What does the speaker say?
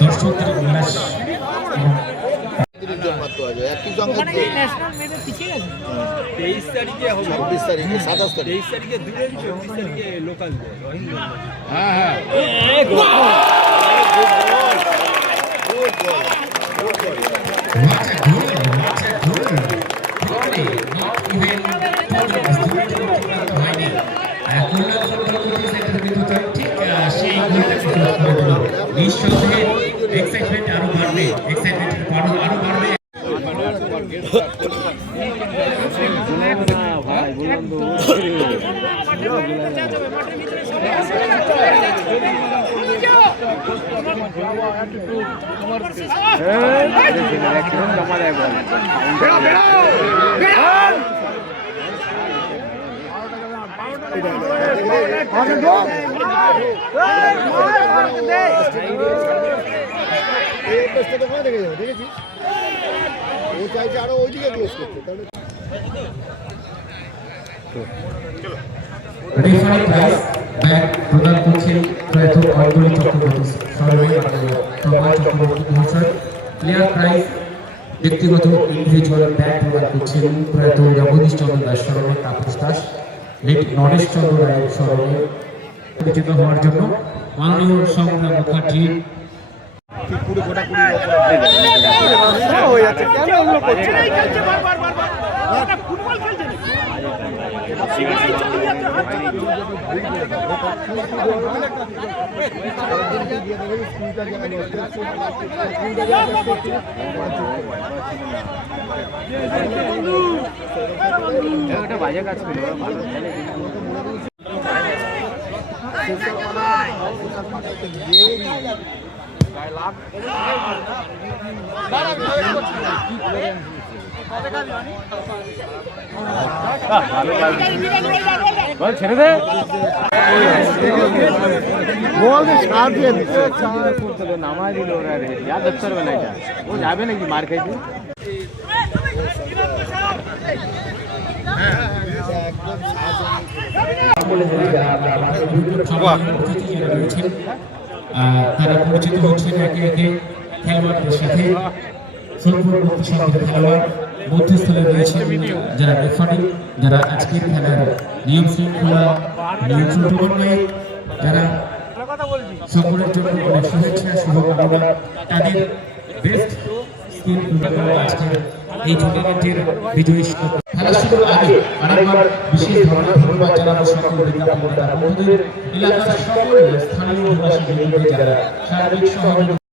দর্শকদের উল্লাস একই সঙ্গে 23 তারিখে 26 তারিখে 27 তারিখে 23 তারিখে দূরে 24 তারিখে লোকাল হ্যাঁ নিঃসন্দেহে এক্সাইটমেন্ট আরো বাড়বে, এক্সাইটমেন্ট আরো বাড়বে। দেখেছিস ও চাইছে আরো ওইদিকে ক্লোজ করতে তাহলে রেফারি প্রাইজ ব্যাট প্রদান করছেন প্রয়াত অর্গলি চক্রবর্তী সরকারি প্রমাণ চক্রবর্তী মহাশয়। প্লেয়ার প্রাইজ ব্যক্তিগত ইন্ডিভিজুয়াল ব্যাট প্রদান করছেন প্রয়াত জগদীশ চন্দ্র দাস স্মরণে তাপস দাস, লেট নরেশ চন্দ্র রায়ের স্মরণে বিজেতা হওয়ার জন্য মাননীয় সংগ্রাম মুখার্জি পুরো গোটা হয়ে যাচ্ছে কেন এগুলো করছে ফুটবল খেলছে একটা বাজে কাজ ছিল ছেড়ে দে নামাই দিল ওরা রে যা দেখতে পারবে না এটা ও যাবে নাকি মার খাইতে তারা পরিচিত হচ্ছেন একে একে খেলোয়াড়দের সাথে। খেলোয়াড় মধ্যস্থলে রয়েছেন যারা রেফারি, যারা আজকের খেলার নিয়ম শৃঙ্খলা নিয়ম সমন্বয়ে যারা সকলের জন্য অনেক শুভেচ্ছা শুভকামনা, তাদের বেস্ট স্কিল আজকের এই টুর্নামেন্টের বিজয়ী খেলা শুরুর আগে আরেকবার বিশেষ ধন্যবাদ জানাবো সকল বিজ্ঞাপনদাতা বন্ধুদের, এলাকার সকল স্থানীয় নিবাসী যারা সার্বিক সহযোগিতা